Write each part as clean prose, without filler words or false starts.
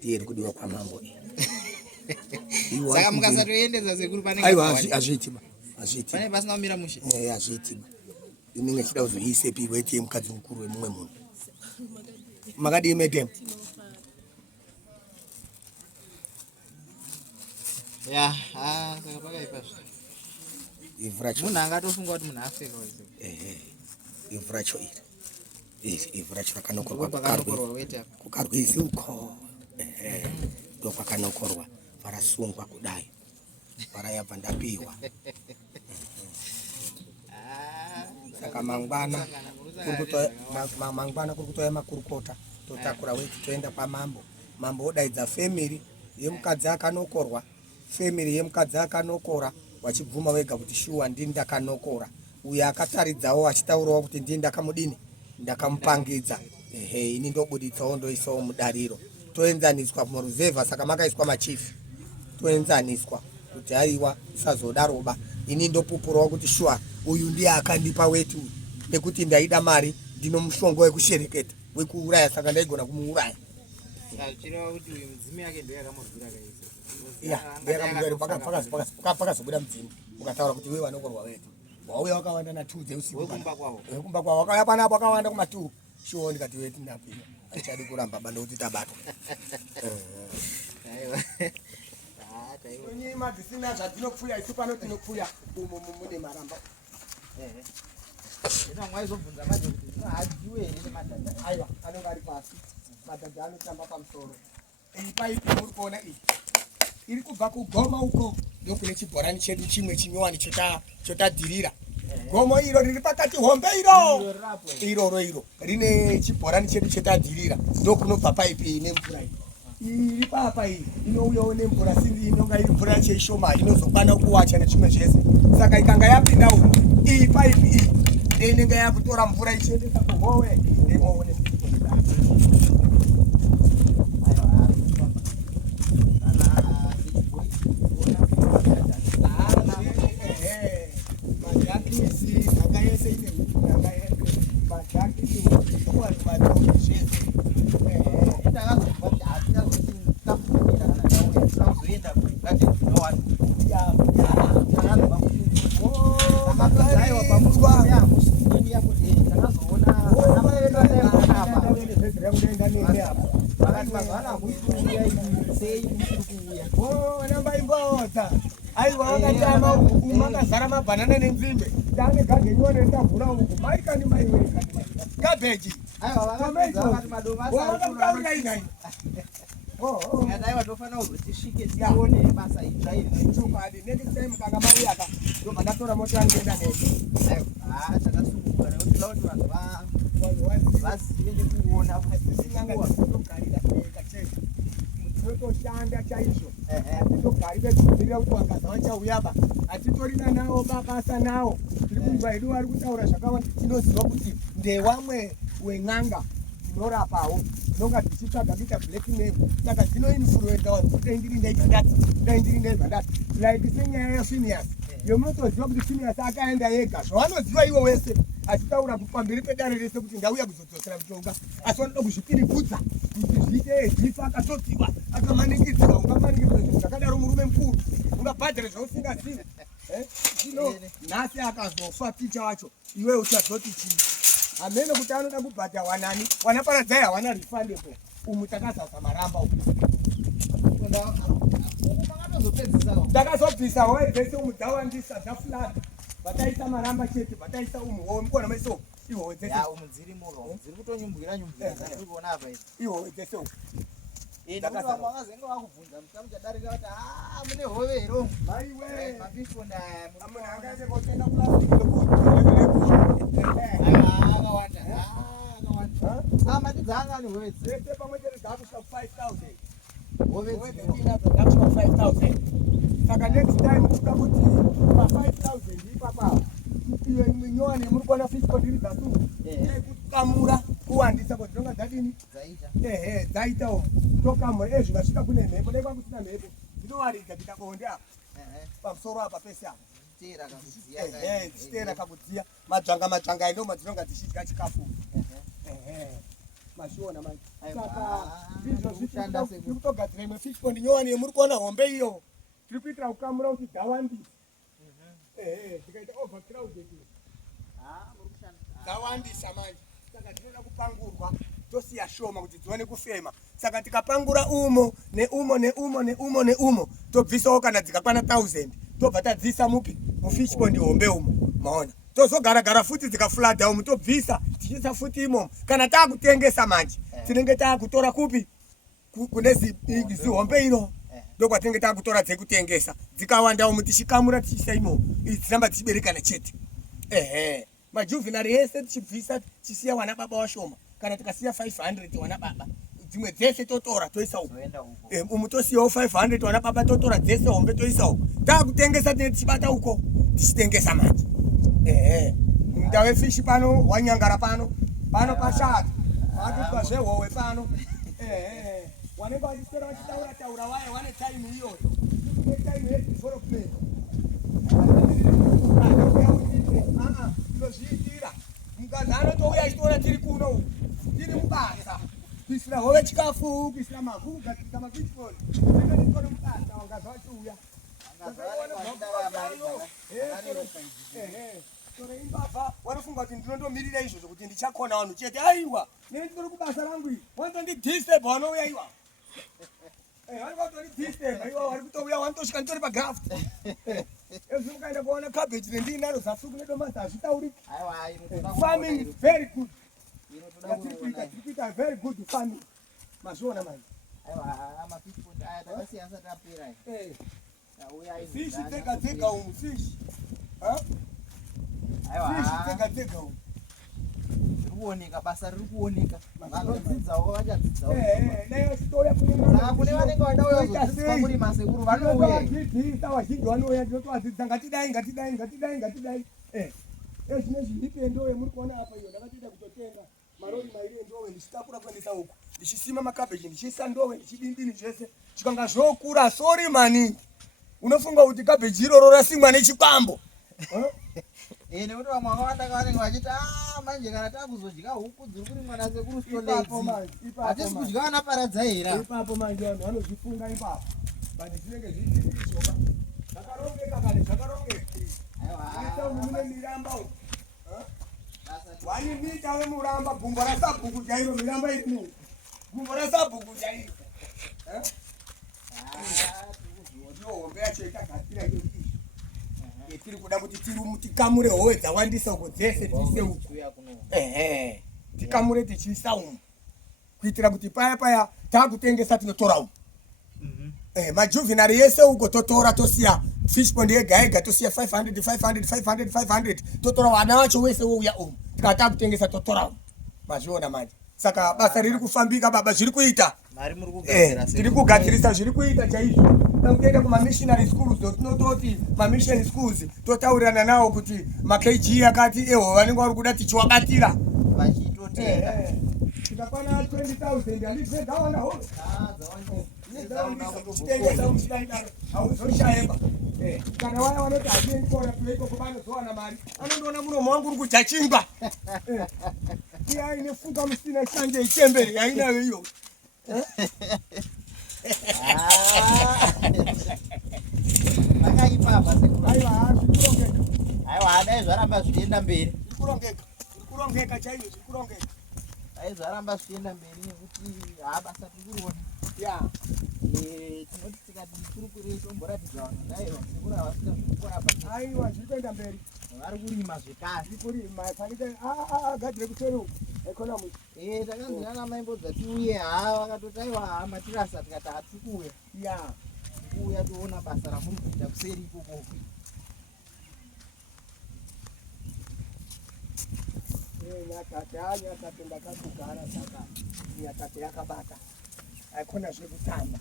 ndiye kudiwa kwa mambo saka mukasatoendeza sekuru pane azviitima pane pasina kumira mushe azviitima inenge chida kuzoise piweti mukadzi mukuru wemumwe munhu makadii madam ya saka pakaipa ivhu racho munhu angatofunga kuti munhu afeka ivhu racho ivhu racho rakanokorwa kukarwisi uko ndo kwakanokorwa varasungwa kudai varayabva ndapiwa saka mangwana kuri kutoya makurukota totakura weti toenda pamambo mambo odaidza femiri yemukadzi akanokorwa femiri yemukadzi akanokora wachibvuma wega kuti shuwa ndini ndakanokora uyo akataridzawo achitaurawo kuti ndini ndakamudini ndakamupangidza ini ndobuditsawo ndoisawo mudariro toenzaniswa muruzevha saka makaiswa machifi toenzaniswa kuti haiwa isazodaroba ini ndopupurawo kuti shuwa uyu ndiye akandipa wetu nekuti ndaida mari ndino mushongo wekushereketa wekuuraya saka ndaigona kumuuraya pakazobuda mudzimu ukataura kuti wewe wanokorwa wetu wauya wakawanda na 2 dzeusiku kumba kwavo wakauya panapo wakawanda kuma2 shuwa ndikati wetu ndapira achadi kuramba bando kuti tabatwa nyima dzisina zvadzinopfuya isu pano tinopfuya mune maramba ino mwaizobvunza maje kuti zvinohadhiwe here nemadhadha aiwa anenge ari pasi madhadha anotamba pamusoro iyi paipi muri kuona iyi iri kubva kugoma uko ndokune chibhorani chedu chimwe chinyowani chotadhirira gomo iro riri pakati hombe iroro rine chibhorani chedu chetadhirira ndokunobva paipi ine mvura iri papa iyi inouyawo nemvura sindi inonga iri mvura yacho ishoma inozokwana kuwacha nezvimwe zvese saka ikanga yapinda umo iyi paipi iyi ndeinenge yakutora mvura ichiendesa kuhowe nemoone makazara mabhanana nenzimbe ndane gage nyone ndavhura uku maikani maiweka gabeji wamakaurira inai aiwa tofana kuzotisvike tione basa chokwadi nekisai mukanga mauyaka ndobva ndatora moto yangu enda neni chakasungukira nekuti lauti vanhu vazive nekuona kutingangaogarira eka chete tinotoshanda chaizvo titogarire kudzivirira kuti wakaza vachauyaba hatitorina navo babasa navo tiri kunzwa hedu vari kutaura zvakawanda tinoziva kuti ndewamwe wen'anga tinorapawo tinonga tichitsvaga kuita black name saka dzinoinfluenza vanhu kuti ndiri ndaizvandati like senyaya yafinias yomunotoziva kuti finias akaenda yega zvavanoziva iwo wese achitaura pamberi pedare rese kuti ndauya kuzodzosera mutonga asi vanoda kuzvipirikudza kuti zviite ejifa akatotiwa akamanikidzwa ungamanikidzwa zvinhu zvakadaro murume mukuru ungabhadhare zvausingazivi zvino nhasi akazofa ticha wacho iwe uchazoti chii hamene kuti anoda kubhadha wanani wanaparadzai hawana rifandepo umu takazaza maramba takazobvisa howe dzese umu dzawandisa dzafulata vataisa maramba chete vataisa umu howe mukona maiso ihowe dzese umu dziri muro dziri kutonyumbwira dziri kuona apa ihowe dzese umu vakazenga vakubvunza muchamuchadarika kuti mune hovero maiwe mapisonda munhu angaende kotenga matidzangani hove dzese pamwe chete dzakusvika 5000 saka next time kuda kuti pa5000 ipapavo iwe minyowani muri kuona fisco ndiri dzasuu kukamura kuwandisa kuti dzinonga dzadini dzaitawo tokamura ezvi vasvika kune mhepo dai kwakusina mhepo dzinowaridza tikabonde apa pamusoro apa pese apa dzichiteera kakudziya madzvanga ndo madzinonga tichidya chikafu Mashiona manje. Saka bizvo zvishanda sekutogadzira imwe fish pond nyowani yemuri kuona hombe iyo. Tiri kuitira kukamura kuti dzawandisa. Tikaita overcrowded. Muri kushanda. Dzawandisa manje. Saka tinoda kupangurwa tosiya shoma kuti dzione kufema. Saka tikapangura umo neumo tobvisawo kana dzikakwana 1000 tobva tadzisa mupi mufish pond hombe umo maona tozogara futi dzikafladha umo tobvisa tichisa futi imomo kana taakutengesa manje tinenge taakutora kupi kune zihombe iro ndokwatinenge taakutora dzekutengesa dzikawanda umo tichikamura tichisa imomo idzi dzinamba dzichiberekana chete majuvenari ese tichibvisa tichisiya wana baba washoma kana tikasiya 500 wana baba dzimwe dzese totora toisa uko tosiyawo 500 wana baba totora dzese hombe toisa uko taakutengesa tine tichibata uko tichitengesa manje munda wefishi pano wanyangara pano pashata watutwa zvehowe pano wanenge wachiswera wachitaura waye wane time iyoyo ine time yedevelopment tinozviitira mukadzi anotouya achitoona tiri kuno tiri mubasa kuisira hove chikafu kuisira mavhu kugadzirisa mafishpond tinotikono mubasa wangaza wachiuya imbavha wanofunga kuti ndinondomirira izvozvo kuti ndichakona vanhu chete aiwa nene nditori kubasa rangu iri wanotondidisturb wanouya iwa vanokatondidisturb iwa vari kutouya wanotosvika nditori pagraft ezvi mukaenda kuona cabbage rendiinaro zasi kune domasa hazvitauriki farming is very good tiri kuita very good farming mazviona manje fish dzega umu fish dzega umu kuoneka basa riri kuoneka vanodzidzawo vachadzidzawo kune vanenge vadauya kudzidziswa kurima sekuru vanouya vazhinji vanouya ndinotovadzidzisa ngatidai ezvinezvi ndipendove muri kuona apa iyo ndakatoita kutotenga marori mairi endove ndichitakura kuendesa uko ndichisima makabheji ndichiisa ndove ndichidindini zvese zvikanga zvokura sori maningi unofunga kuti kabheji iroro rasimwa nechikwambo nekuti vamwe vakawanda vanenge vachiti manje kana takuzodya huku dziri kurimwa nasekuru stoledzi hatisi kudya vanaparadza hera ipapo manje vanhu vanozvifunga ipapo bati zvinenge zviiizoba zvakarongeka kane zvakarongeka mune miramba umu 1 mita wemuramba gumbo rasabhuku jairo miramba iri gumbo rasabhuku jairo hombe yacho ikagadzira iyo tiri kuda kuti tikamure howe dzawandisa uko dzese tiise uko tikamure tichiisa umo kuitira kuti paya taakutengesa tinotora umo majuvenari yese uko totora tosiya fish pond yega tosiya 500 totora wana wacho wese wouya umo tikava taakutengesa totora umo mazviona manje saka basa riri kufambika baba zviri kuita tiri kugadzirisa zviri kuita chaizvo takuenda kumamissionary schools tinototi mamission schools totaurirana nawo kuti makg akati eho vanenge vari kuda tichiwabatira vachitotenga tikakwana 20,000 handipedzawana hove tengesa umuchidaidaro hauzoshayemba kana waya vanoti hatiendi kuona kuveikoko vanozowana mari anondoona muromo wangu uri kudya chingwa iye aine funga musina shanje ichemberi yainayo iyo vakaipapa aiwa dai zvaramba zvichienda mberi kurongeka chaizvo zvikurongeka dai zvaramba zvichienda mberi nekuti basa tikuriona tinoti tikati kurukure tomboratidza vanhu dai vasekuru havasina zvekukora pa aiwa zviri kuenda mberi vari kurima zvekare kurima gadzire kutoriwa economy takanzi nana maimbodza tiuye vakatoti aiwa matirasa tikati hatiri kuuya kuuya toona basa ramuri kuita kuseri ikoko nyatate ndakakugara saka nyatate yakabata aikona zvekutamba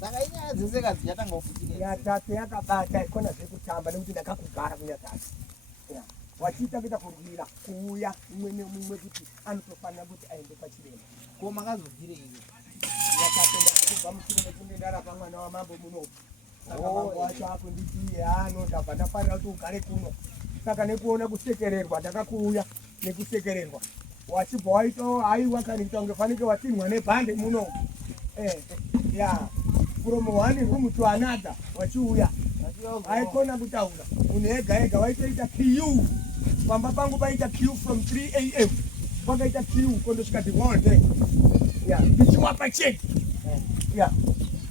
saka inyaya dzese kadzichatanga kufukire nyatate yakabata aikona zvekutamba nekuti ndakakugara kunyatate wachiita kuita kurwira kuuya umwe nemumwe kuti anotofanira kuti aende pachirema ko makazobvire iyo nyatate ndakubva mushure mekunge ndarapa mwana wamambo munomu saka mambo wacho akunditi ndabva ndafanira kuti ugare kuno saka nekuona kusekererwa ndakakuuya nekusekererwa wachibva waito haiwa kana kuita kunge fanike watinwa nebhande muno ya from one room to another wachiuya haikona kutaura munhu ega ega waitoita q pamba pangu paita q from 3 am pakaita q kondosvika the whole day ya ndichiwapa cheki ya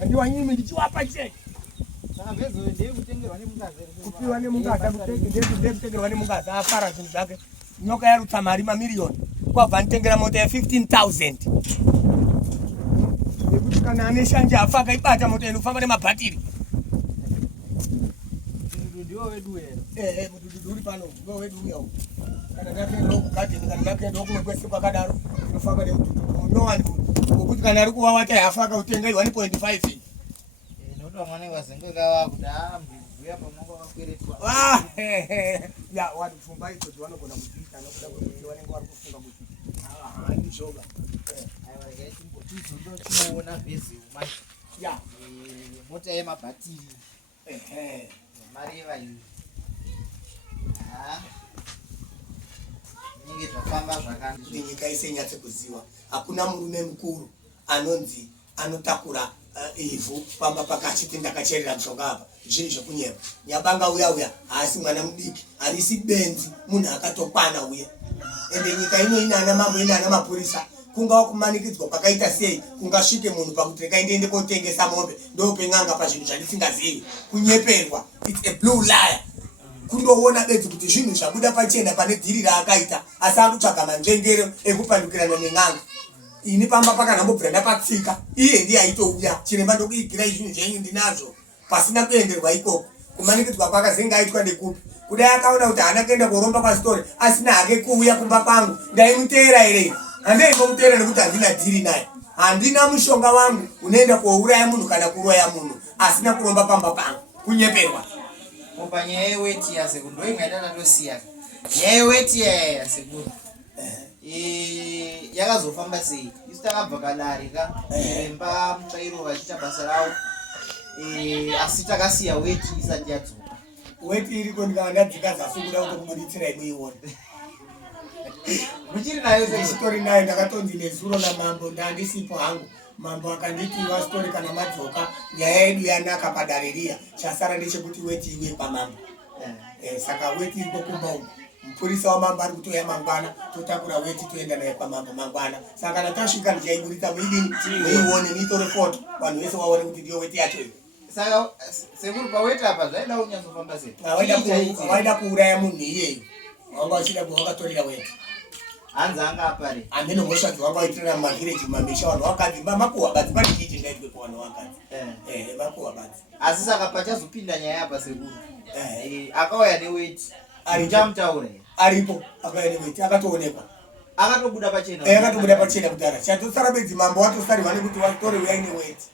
andiwa nyimi ndichiwapa cheki kupiwa nemungazi ndekutengerwa nemungazi afara zvinhu zvake nyoka yarutsa mari mamiliyoni kwabva nditengera mota ya15,000 nekuti kana ane shanje afa akaibata mota inofamba nemabhatiri mudududu uri pano ndo wedu uyawo kana ndakuendawo kugadheni kana ndakuendawo kumwe kwese kwakadaro inofamba nemudududu unyowani wokuti kana ari kuwawa taihafa akautenga 1.5 ya vanhu pfumba idzo dzavanogona kudziita nokuda kwekuti vanenge vari kufunga kuti handizvoga tinoona vhezeu ya mota yemabhatiri mareva iyi inenge zvafamba kuti nyika ise inyatsekuziva hakuna murume mukuru anonzi anotakura ivhu pamba pakachiti ndakacherera mushonga apa zvinhu zvekunyepa nyabanga uya haasi mwana mudiki harisi benzi munhu akatokwana uya ende nyika ino ina ana mambo ina ana mapurisa kungawa kumanikidzwa kwakaita sei kungasvike munhu pakuti rekaindiende kotengesa mombe ndopeng'anga pazvinhu zvandisingazivi kunyeperwa its a blue liar kundoona bedzi kuti zvinhu zvabuda pachena pane dhiri raakaita asi akutsvaga manzvengero ekupandukirana neng'anga ini pamba pakanambobvira ndapatsika iye ndiye aitouya chiremba ndokuigirai zvinhu zvenyu ndinazvo pasina kuenderwa ikoko kumanikidzwa kwakazenga aitwa ndekupi kudai akaona kuti haana kuenda koromba pastori asina hake kuuya kumba kwangu ndaimuteera here handaimbomutera nekuti handina dhiri naye handina mushonga wangu unoenda kouraya munhu kana kuroya munhu asina kuromba pamba pangu kunyeperwa panyaya yeweti yasekuru ndoimwe yatanatosiyana nyaya yeweti yasekuru yakazofamba sei isu takabva kadarika chiremba mutsvairo vachiita basa ravo asi takasiya weti isati yadzoka weti iriko ndikava ndadzika zasi kuda kutokubuditsira imuione muchiri nayo sitori nayo ndakatonzi nezuro namambo ndandisipo hangu mambo akanditi wasitori kana madzoka nyaya yedu yanaka padaririya chasara ndechekuti weti iwe pamambo saka weti iriko kumba uku mupurisa wamambo ari kutoya mangwana totakura weti toenda naye kwamambo mangwana saka kana tasvika ndichaiburisa muidini muione niitore foto vanhu vese vaone kuti ndiyo weti yacho iyo saka sekuru paweti apa zvaida kunyatsofamba sei waida kuuraya munhu iyeyo wanga wachida wakatorera weti hanzi anga apari amene moshadzo wanga waitirana mumavhireji mumamisha vanhu vakadzi makuhwa badzi pane chiiti ndaitwe kuvanhu vakadzi makuhwa badzi asi saka pachazopinda nyaya apa sekuru akauya neweti aichamutaura aripo akauya neweti akatoonekwa akatobuda pachena akatobuda pachena kudhara chatosara bedzi mambo watosariwa nekuti watore uyai neweti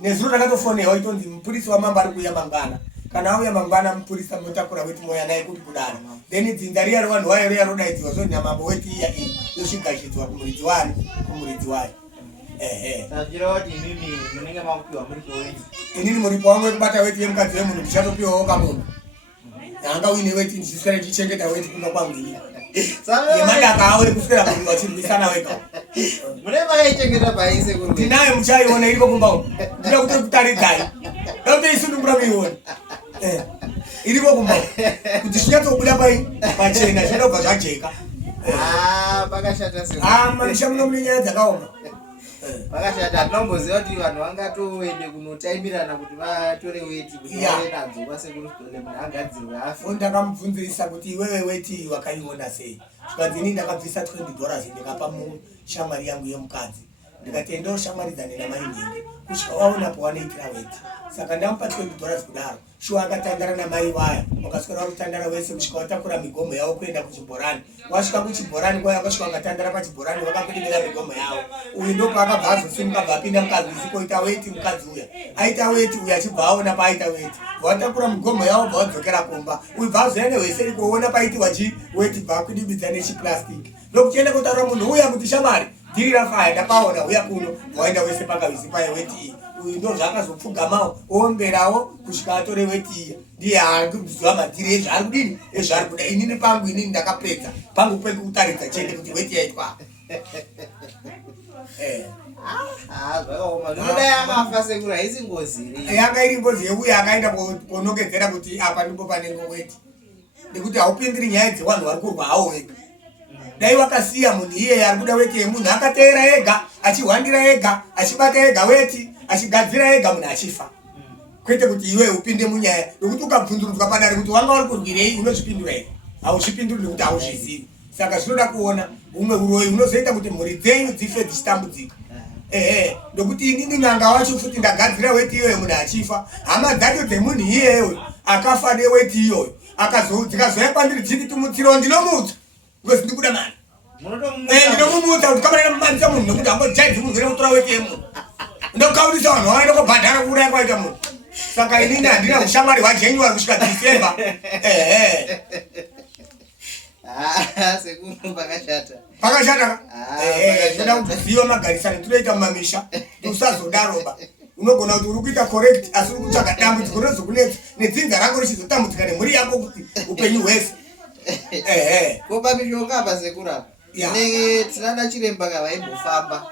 nezuro takatofonewa itonzi mupurisi wamambo ari kuuya mangwana kana auya mangwana mupurisa motakura weti moya naye kuti kudara then dzinza riya revanhu vayo riya rodaidziwa so nyamambo weti iya iyi yosvigashidzwa kumuridzi wayo tanjira kuti imimi munenge makupiwa muri kuweti inini muripo wangu wekubata weti yemukadzi wemunhu ndichatopiwawo kamunhu hanga uine weti ndichiswera ndichichengeta weti kumba kwangu ini yemadaka awo ekuswera munhu wachirwisana wega mune makaichengeta pai sekuru ndinayo muchaiona iriko kumba uku ndida kutokutaridzai ndakutoisundungura muione iriko kumba kuti zvinyatsobuda pai pachena zvinobva zvajeka pakashata sekuru mamisha muno mune nyaya dzakaoma pakashata tinomboziva kuti vanhu vangatoende kunotaimirana kuti vatore weti kuti vave nadzo vasekuru stole munhu agadzirwe afi ndakamubvunzisa kuti iwewe weti wakaiona sei zvikadzi ini ndakabvisa $20 ndikapa mushamwari yangu yemukadzi ndikati endo shamwaridzane namainhingi kusvika waonapo wanoitira weti saka ndamupa $20 kudaro shuwa akatandara namai vaya wakaswera warutandara wese kusvika watakura migomo yavo kuenda kuchibhorani wasvika kuchibhorani kwaya wakasvika wakatandara pachibhorani wakakudimira migomo yavo uyu ndopa akabva azosimuka bva apinda mukadzi isikoita weti mukadzi uya aita weti uyu achibva aona paaita weti vatakura migomo yavo bva wadzokera kumba uyu bva azoenda weseri kuona paitiwa weti bva akudibidza nechiplastiki ndokuchienda kutaura munhu uya kuti shamwari Diri rafa ndapaona uya kuno waenda wese pakavisi paye weti ndo zvakazopfugamawo omberawo kusvika atore weti ndiye arikuziva madhiri ezvaari kudini ezvaari kuda. Inini pangu inini ndakapedza pangu pekutaridza chete kuti weti yaitwa zvakaoma. Ndinodai amafa sekuru haisi ngozi iri. Yanga iri ngozi yeuya akaenda konongedzera kuti apa ndipo panenge weti nekuti haupindiri nyaya dzevanhu vari kurwa hawo wega. Dai wakasiya munhu iyeye ari kuda weti yemunhu akateera ega achihwandira ega achibata ega weti achigadzira ega munhu achifa. Kwete kuti iwe upinde munyaya nokuti ukabvunzurudzwa padare kuti wanga uri kurwirei unozvipindura here hauzvipinduri nekuti hauzvizivi. Saka zvinoda kuona umwe uroyi unozoita kuti mhuri dzenyu dzife dzichitambudzika. Nokuti inini n'anga wacho futi ndagadzira weti iyoyo munhu achifa. Hama dzacho dzemunhu iyeyo akafa neweti iyoyo dzikazoya kwandiri dziti tumutsiro ndinomutsa because ndikuda mari. Ndinomumutsa kuti kamarana mumanisa munhu nokuti hambojaidzi munhu nemutora weti yemunhu ndokaurisa vanhu vaenda kobhadhara kuuraya kwaita munhu. Saka inini handina ushamwari hwaJanuary kusvika December. Sekuru pakashata. Pakashata. Ndoda kuziva magarisano tunoita mumamisha usazodaroba. Unogona kuti uri kuita correct asi uri kutsvaga dambudziko rozokunetsa nedzinza rako richizotambudzika nemhuri yako kuti upenyu hwese. Kopa mishonga apa sekuru apa. Tinada chiremba kavaimbofamba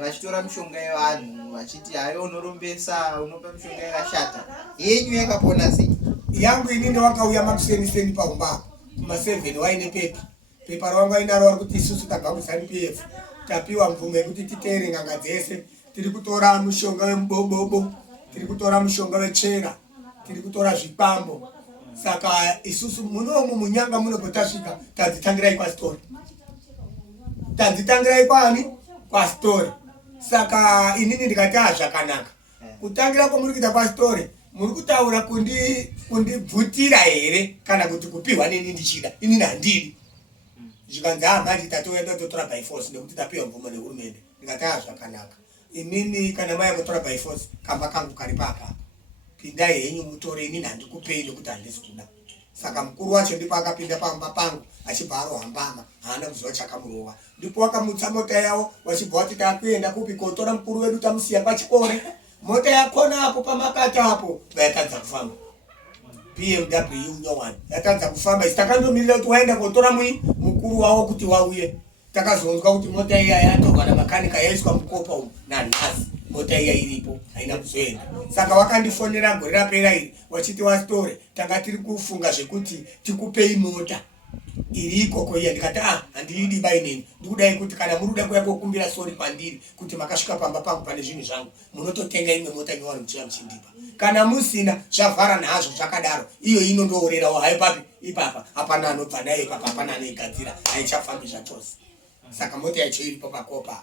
vachitora mishonga yevanhu vachiti hayo unorombesa unopa mishonga yakashata. Yenyu yakapona sei? Yangu inini wakauya makuseni paumba kuma7 waine pepa rawangu ainaro vari kuti isusu tabva kuZANU-PF tapiwa mvumo yekuti titeere nganga dzese. Tiri kutora mushonga wemubobobo, tiri kutora mushonga wetsvera, tiri kutora zvipambo. Saka isusu munomu munyanga munopotasvika tadzitangirai pastori. Tadzitangirai kwani? Pastori. Saka inini ndikati zvakanaka. Kutangira kwamuri kuita pastori muri kutaura kundibvutira here kana kuti kupiwa nini ndichida. Inini handidi. Zvikanzi manje tatoenda totora by force nekuti tapiwa mvumo nehurumende. Ndikati zvakanaka. Inini kana mai mutora by force kamba kangu kari papa. Pindai henyu mutore inini handikupei nekuti handisi kuda. Saka mukuru wacho ndipo akapinda pamba pangu achibva arohambama haana kuziva chakamurova. Ndipo wakamutsa mota yawo wachibva wati takuenda kupi kotora mukuru wedu tamusiya pachikore. Mota yakona apo pamakata apo yatadza kufamba. BMW nyowani yatadza kufamba isitakandomirira kuti waenda kotora mukuru wawo kuti wauye. Takazonzwa kuti mota iya yatorwa namakanika yaiswa mukopa umu nanhasi mota iya iripo haina kuzoenda. Saka wakandifonera gore rapera iri wachiti wasitore tanga tiri kufunga zvekuti tikupei mota iri ikoko iya. Ndikati handidi bainini ndikudai kuti kana muri kuda kuya kokumbira sori kwandiri kuti makasvika pamba pangu pane zvinhu zvangu munototenga imwe mota nyowani muchiya muchindipa. Kana musina zvavhara nazvo zvakadaro iyo inondoorerawo hayo papi ipapa hapana anobva nayo ipapa hapana anoigadzira haichafambi zvachose. Saka mota yacho iripo pakopa.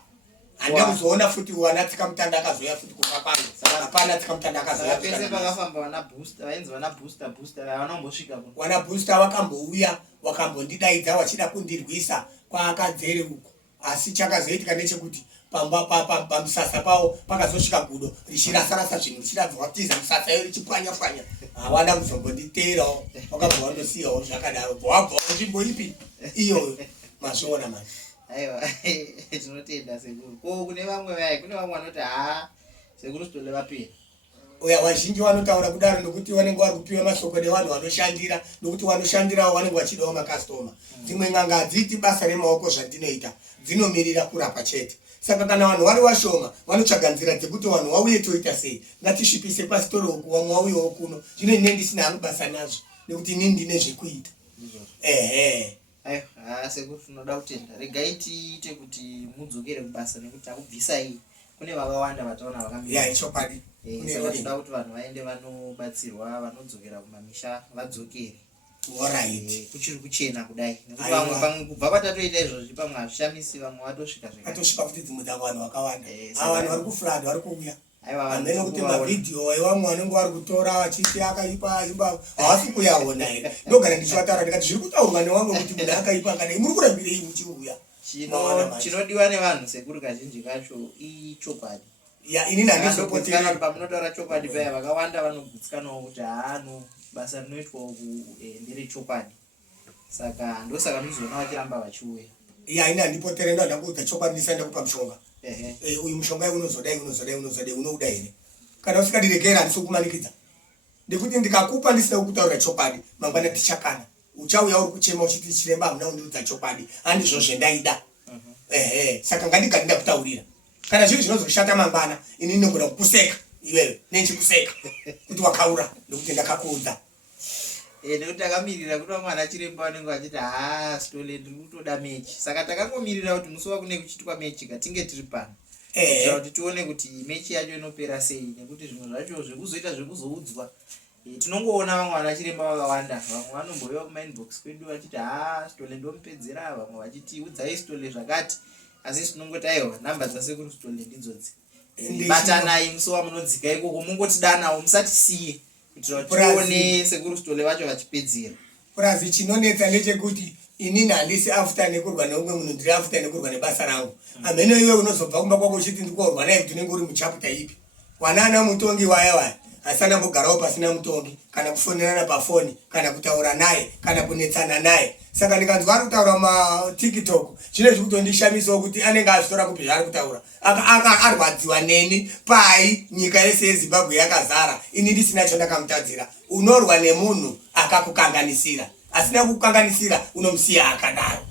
Handina kuzoona futi wanatsika mutanda akazoya futi kumba kwangu. Hapana tsika mutanda akazoya. Pese pakafamba wana booster vainzi wana booster vanombosvika kuno. Wana booster wakambouya wakambondidaidza wachida kundirwisa kwaakadzere uko. Asi chakazoitika nechekuti pamusasa pawo pakazosvika gudo richirasa zvinhu richiradzwatiza musasa iyo richipwanya hawana kuzombonditeerawo wakabva wandosiyawo zvakadaro wabva nzvimbo ipi iyoyo mazviona manje. Aiwa tinotenda sekuru. Ko kune vamwe vaye kune vamwe vanoti sekuru sitole vapira. Oya vazhinji vanotaura kudaro nokuti vanenge vari kupiwa mashoko nevanhu vanoshandira nokuti vanoshandirawo vanenge vachidawo makastoma. Dzimwe n'anga hadziti basa remaoko zvandinoita dzinomirira kurapa chete. Saka kana vanhu vari vashoma vanotsvaga nzira dzekuti vanhu vauye toita sei ngatisvipise pasitoro uku vamwe vauyewo kuno. Zvino ine ndisina hangu basa nazvo nekuti inini ndine zvekuita. Sekuru tinoda kutenda regai tiite kuti mudzokere kubasa nekuti takubvisai kune vakawanda vataona vakamira. Chokwadi. Tinoda kuti vanhu vaende vanobatsirwa vanodzokera kumamisha vadzokere. Alright. Kuchiri kuchena kudai. Nekuti vamwe kubva patatoita izvozvi pamwe hazvishamisi vamwe vatosvika zvekare. Atosvika kuti dzimwe dzavanhu vakawanda. Vanhu vari kufurada vari kuuya. Amene kuti mavidhiyo evamwe vanenge vari kutora vachiti akaipa imba havasi kuyaona here. Ndogara ndichivataura ndikati zviri kutaurwa nevamwe kuti munhu akaipa akadai muri kurambirei muchiuya. Chinodiwa nevanhu sekuru kazhinji kacho ichokwadi. Inini handizopotera pamunotaura chokwadi paya vakawanda vanogutsikanawo kuti basa rinoitwa uku ndere chokwadi. Saka ndosaka munozoona vachiramba vachiuya. ya ina ndipo terenda ndakuta chokwadi ndisaenda kupa mshonga uyu mshonga unozodai unoda ine kana usikadirekera ndisukumanikidza ndikuti ndikakupa ndisina kukutaura chokwadi mangwana tichakana uchauya uri kuchema uchiti chiremba hamuna kundiudza chokwadi handizvo zvendaida saka ngandigadinda kutaurira kana zviri zvinozoshata mangwana ini ndinogona kukuseka iwewe nenchikuseka kuti wakaura ndokuti ndakakuudza nekuti takamirira kuti vamwana chiremba vanenge vachiti stole ndiri kutoda mechi saka takangomirira kuti musi wakune kuchitwa mechi katinge tiri pano kuti tione kuti mechi yacho inopera sei nekuti zvimwe zvacho zvekuzoita zvekuzoudzwa tinongoona vamwe vana chiremba vakawanda vamwe vanomboiwa kumainbox kwedu vachiti stole ndomupedzera vamwe vachiti udzai stole zvakati asi tinongoti aiwa namba dzasekuru stole ndidzodzi batanai musi wamunodzika ikoko mungotidanawo musatisiye kuitira kuti tione sekuru stole vacho vachipedzera purazi chinonetsa ndechekuti inini handisi afuta nekurwa neumwe munhu ndiri afuta nekurwa nebasa rangu amene iwe unozobva kumba kwako uchiti ndikorwa naye kuti unenge uri muchaputa ipi wanana mutongi waya asana mbogarawo pasina mutongi kana kufonerana pafoni kana kutaura naye kana kunetsana naye saka ndikanzwa ari kutaura matiktok zvine zvekutondishamisawo kuti anenge azvitora kupi zvaari kutaura arwadziwa neni pai nyika yese yezimbabwe yakazara ini ndisina chandakamutadzira unorwa nemunhu akakukanganisira asina kukanganisira unomusiya akadaro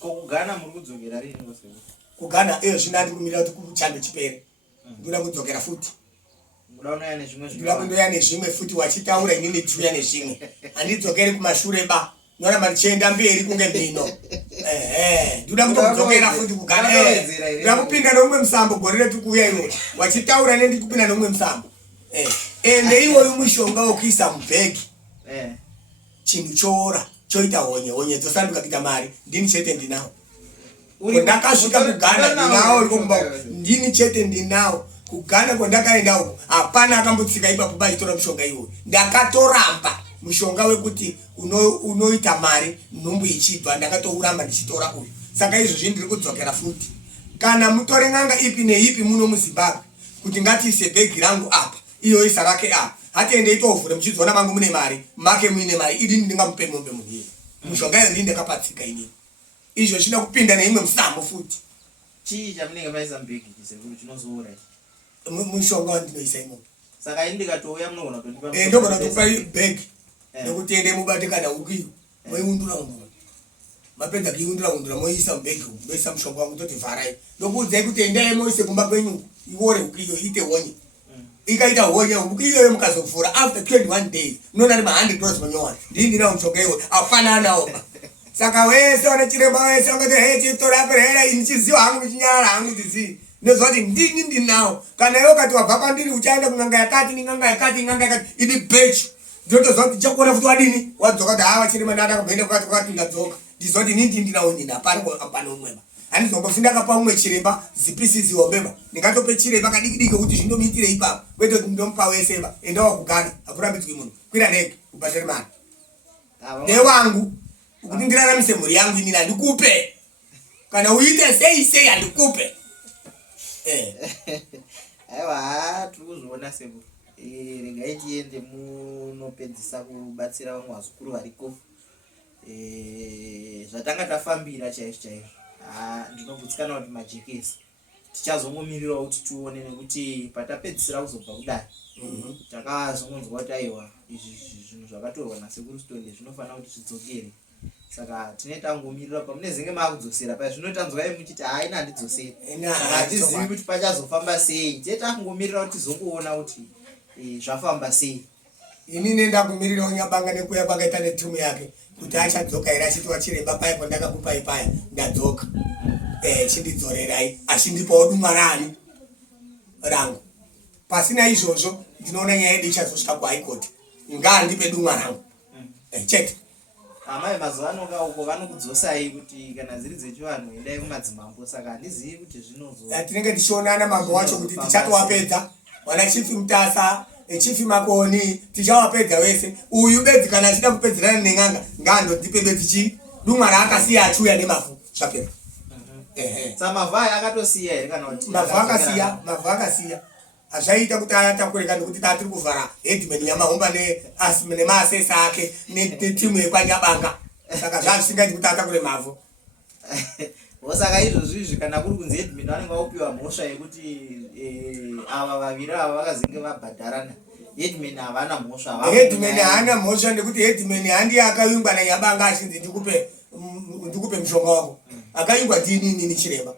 kugana muri kudzokera rini kugana zvina ndikumirira kuti kuchando chipere ndoda kudzokera futi ndira kundoya nezvimwe futi wachitaura inini ndichiuya nezvimwe handidzokeri kumashure ba noramba ndichienda mberi kunge mhino ndoda kutokudzokera futi kugana ndira kupinda neumwe musambo gore retu kuuya iwe wachitaura neni ndikupinda neumwe musambo ende iwoyu mushonga wokuisa mubhegi chinhu choora choita honye dzosanduka kuita mari ndini chete ndinawo ndakasvika kugana ndinawo rikomba ndini chete ndinawo kugana kwandakaenda uko hapana akambotsika ipapo bachitora mushonga iwoyo ndakatoramba mushonga wekuti unoita mari nhumbu ichibva ndakatouramba ndichitora uyu saka izvozvi ndiri kudzokera futi kana mutore n'anga ipi neipi muno muzimbabwe kuti ngatiise bhegi rangu apa iyo isa rake apa hatiendei tovhure muchizoona mangu mune mari make muine mari idini ndingamupe mombe munhu iye mushonga iyo ndii ndakapatsika inini izvo zvina kupinda neimwe musambo futi chii chamunenge maisa mubhegi chisekuru chinozoura mushonga wandinoisa imomo saka ini ndikatouya munogona kutondipa ndogona kutokupa bhegi nekuti ende mubate kana ukiyo moiundura mapedza kuiundura moisa mubhegi moisa mushonga wangu toti vharai ndokuudzai kuti endai moise kumba kwenyu iwore ukiyo iite honye ikaita honye ukiyoyo mukazovhura after 21 days munoona ari $100 monyowani ndii ndinawo mushonga iwoyo afanana nawo saka wese wana chiremba wese wangati chitora perera inichiziwa hangu michinyara hangu tizi nezvati ndini ndinawo kana iwe kati wabva pandiri uchaenda kun'anga yakati n'anga yakati ini bechi ndinotozva kuti chakuona futi wadini wadzoka kuti hawa chiremba ndakabhenda kwati ndadzoka ndizva kuti nini ndinawo nini hapana umweba handizombofi ndakapa umwe chiremba zipisi ziwombeba ndingatope chiremba kadikidiki kuti zvindomuitire ipapo kwete kuti ndomupa weseba endawa kugana hakurambidzwi munhu kwira ndege ubhadhari mari newangu kuti ndiraramise mhuri yangu inini handikupe kana uite sei handikupe aiwa tiri kuzviona sekuru regai tiende munopedzisa kubatsira vamwe vazukuru variko zvatanga tafambira chaizvo ndinobutsikana kuti majekesi tichazongomirirawo kuti tione nekuti patapedzisira kuzobva kudai takazongonzwa kuti aiwa izvi zvinhu zvakatorwa nasekuru stole zvinofanira kuti zvidzokere saka tine tangomirira pamunezenge maakudzosera pai zvinotanzwai muchiti haina handidzoseri hatizivi kuti pachazofamba sei tetangomirira kuti tizongoona kuti zvafamba sei ini nendakumirira unyabanga nekuya kwakaita netimu yake kuti achadzoka here achitiwa chiremba paipo ndakakupai paya ndadzoka chindidzorerai achindipawo dumwa rani rangu pasina izvozvo ndinoona nyaya yedu ichazosvika kuhaikoti ngaandipe dumwa rangu chete amai mazuva ano uko vanokudzosai kuti kana dziri dzechivanhu endai kumadzimambo saka handizivi kuti zvinozo tinenge tichionana mambo wacho kuti tichatowapedza wana chifi mutasa chifi makoni tichawapedza wese uyu bedzi kana achida kupedzerana nen'anga ngaandotipe bedzi chi dumwa raakasiya achiuya nemavhu zvapera samavhu aya akatosiya here kana kuti mavhu akasiya hazvaita kuti ayatakure nekuti tatiri kuvhara hedman yamahomba nemaasesa ake netimu yekwanyabanga saka zvazvisingaiti kuti atakure mavhu Osaka izvozvi kana kuri kunzi admin vanenge vaupiwa mhosva yekuti ava vaviri ava vakazenge vabhadharana. Headman havana mhosva. Headman haana mhosva nekuti headman handi akavingwa naNyabanga achinzi ndikupe mushonga wako. Akavingwa ndini chiremba.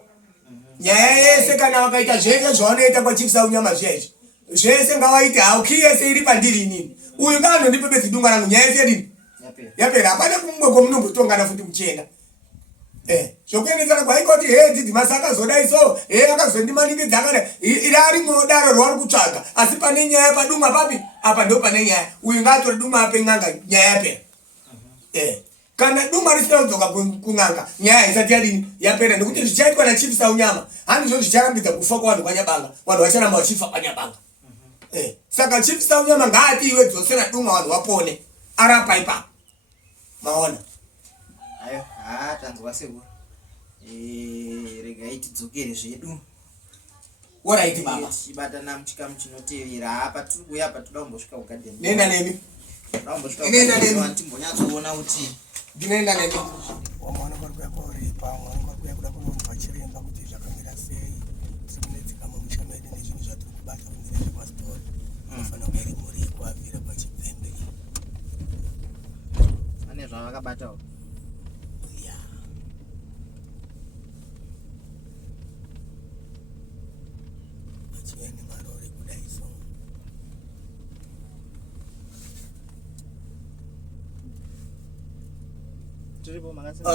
Nyaya yese kana wakaita zvese zvaunoita kwaChief Saunyama zveshe. Zvese ngavaite hauki yese iri pandiri inini. Uyu ngaanondipepedza dunga rangu nyaya yese yadini? Yapera hapana kumwe komunombotongana futi muchenda. Zvokuendesana kwaikoti didi masaka zodai so akazondimaningidza akada irari modaro rwari kutsvaga asi pane nyaya paduma papi apa ndo pane nyaya uyu ngaatore duma ape ng'anga nyaya yapera. Kana duma risina kudzoka kung'anga nyaya isati yadini yapera nekuti zvichaitwa naChief Saunyama handizvo zvicharambidza kufa kwavanhu kwaNyabanga vanhu vacharamba vachifa kwaNyabanga. Saka Chief Saunyama ngaati iwe dzosera duma vanhu vapone arapa ipapo maona. Ayo tanzwa sewo regai tidzokere zvedu. Alright baba tibatana muchikamu chinotevera apa tiri kuuya apa toda kumbosvika kugarden. Nenda nemi nenda nemi timbonyatsoona kuti ndinoenda nemi wamwana vari kuya kwauripa mwana vari kuya kuda kunonzwa chiremba kuti zvakamira sei sekunetsika mumusha medu nezvinhu zvatiri kubata kunyira zvepasitori anofanira kuva iri mhuri yekuavhira pachipfembe ane zvavakabatawo.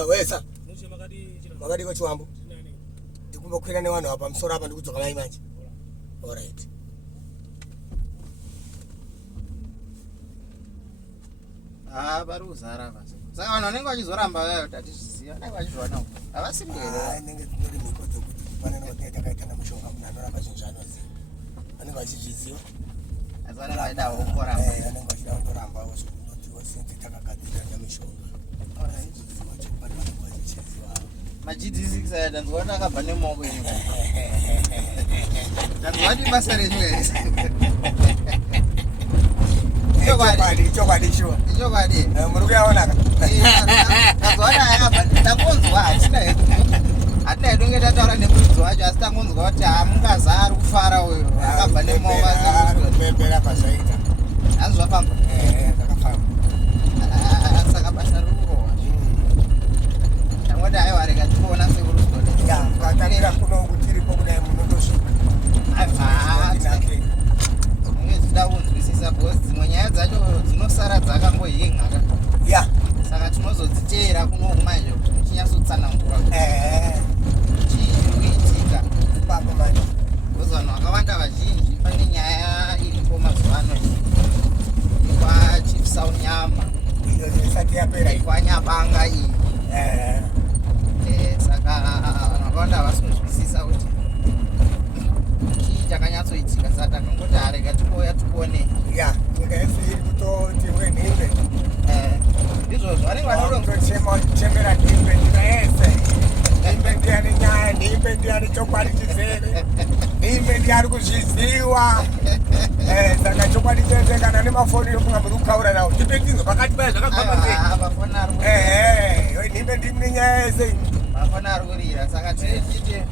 Wesa makadi kwaChiwambo ndikumbokwira nevanhu apa musoro apa ndikudzoka mai manje. Alright vari kuzara basi saka vanhu vanenge vachizoramba tatizviziva vanenge vachizvionawo havasiri nenge dzinori mhiko dzokuti panenge vatinge takaita namushonga munhu anoramba zvinhu zvaanoziva vanenge vachizviziva asi vanenge vachida kuramba vanenge vachida kundorambawo zvinotiwa senze takagadzira namishonga maGD6 aya tanzwa akabva nemaoko enyu tanzwa kuti basa renyu chokwadi shuwa ichokwadi muri kuyaonaka tanzwa kuti akabva takonzwa hatina hedonge tataura nemuridzi wacho asi tangonzwa kuti mungaza ari kufara uyo akabva nemaoko kupembera pazvaita hanzi zvafamba zvakafamba saka basa rikurohwa tangoti aiwa rega tikuona sekurusgode ngatangira kuno kutiripo kudai munondosvika unge zvida kunzwisisa bcause dzimwe nyaya dzacho dzinosara dzakangohengaka saka tinozodziteera kunoku manje kuti muchinyatsotsanangura chiri kuitika ipapo manje bcause vanhu vakawanda vazhinji pane nyaya iripo mazuva ano kwaChief Saunyama isati yapera kwaNyabanga iyi saka vanhu vakawanda havasi kunzwisisa kuti chii chakanyatsoitika saka takangoti harega tikoya tikuone nyika yese iri kutoti wenhimbe izvozvo vanenge vanotochemera nhimbe nyika yese. Nhimbe ndiani nyaya, nhimbe ndiani chokwadi chizere, nhimbe ndiari kuzviziva. Saka chokwadi chete kana nemafoni yokunga muri kukaura nawo ndipetizwe pakati paya zvakafamba sei. Nhimbe ndimi nenyaya yese mafoni ari kurira saka tiite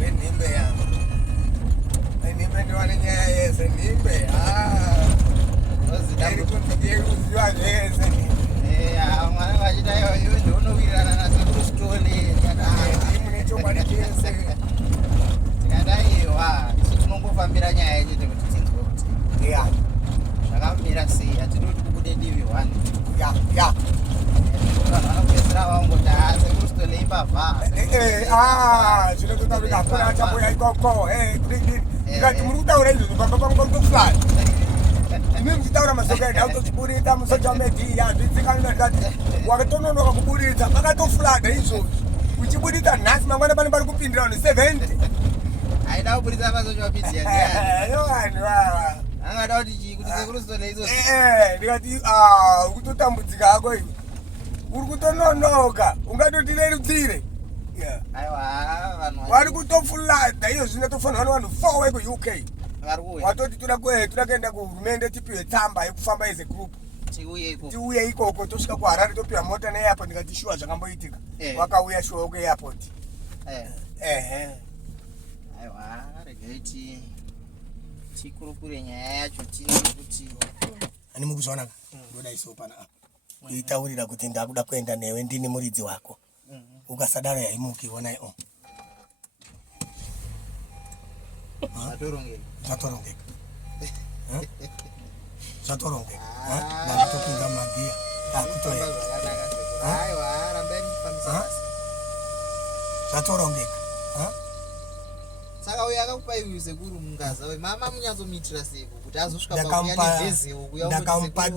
nhimbe yangu nhimbe ndiwane nyaya yese nhimbe iri kunzi ndiyekuziva zvese mwana vachita iwe ndounowirirana nasekurusitoli imune chokwadi chese tikadaiwa isu tinongofambira nyaya yechete kuti tinzwe kuti zvakamira sei hatidi kuti kubude divi 1 vanhu vanopedzera vangoti sekurusitoli ipavha zvinotoda kuti hakuna achamboya ikoko ikati muri kutaura izvozvo pamba pangu pakutofulana imi muchitaura masoka eda utochiburitsa musocial media hazvitsikanina ndati wakatononoka kuburitsa pakatofulada izvozvo uchiburitsa nhasi mangwana pane pari kupindira vanhu 70 aida kuburitsa pasocial media yo vanhu vava angada kuti chii kuti sekurusitoli izvozvo ndikati uri kutotambudzika hako iwe uri kutononoka ungatotirerutsire vari kutofulada iyo zvinotofanirwa nevanhu 4 vekuuk watoti toda kuenda kuhurumende tipiwe tsamba yekufamba as a group tiuye ikoko tosvika kuHarare topiwa mota neairport ndikati shuwa zvakamboitika wakauya shuwa uko airport aiwa regai tikurukure nyaya yacho tina kuti ani mukuzvaona ndoda iso pana apa itaurira kuti ndakuda kuenda newe ndini muridzi wako ukasadaro yaimuki onai zvatorongeka zvatorongeka ndakatopinda mumagiya akutoya zvatorongeka saka uyo akakupa iwe sekuru mungaza we mama munyatsomitira seko kuti azosvika pakuya nevezewo kuya ndakamupa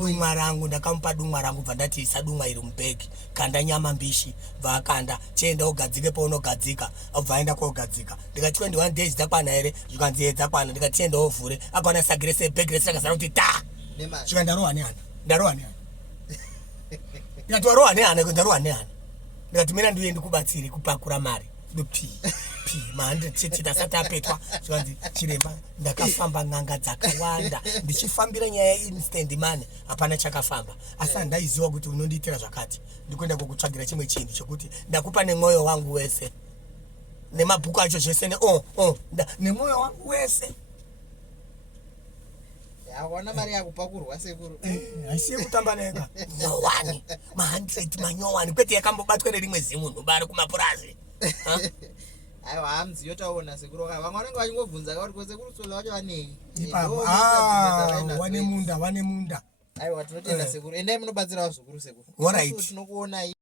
dumwa rangu bva ndati isa dumwa iri mubhegi kanda nyama mbishi vakanda chienda ugadzike paunogadzika abva aenda kogadzika ndikati 21 days dzakwana here zvikanzi dzakwana ndikati chienda ovhure akaona sagire sebhegi rese rakazara kuti ta svika ndarohwa nehana ndikati warohwa nehana ndikati mina ndiuye ndikubatsire kupakura mari ma100 chete asati apetwa zvanzi chiremba ndakafamba n'anga dzakawanda ndichifambira nyaya yeinstant money hapana chakafamba asi handaiziva kuti unondiitira zvakati ndikuenda kukutsvagira chimwe chinhu chokuti ndakupa nemwoyo wangu wese nemabhuku acho zvese nemwoyo wangu wese yawana mari yakupa kurwa sekuru haisiye kutamba neka nyowani ma100 manyowani kwete yakambobatwa nerimwe zimunhu bari kumapurazi aiwa hamzi yotaona sekuru vamwe vanenge vachingobvunza kavari kwesekuru sola vacho vanei wane munda aiwa tinotenda sekuru endai munobatsira vazukuru sekuru alright tinokuonai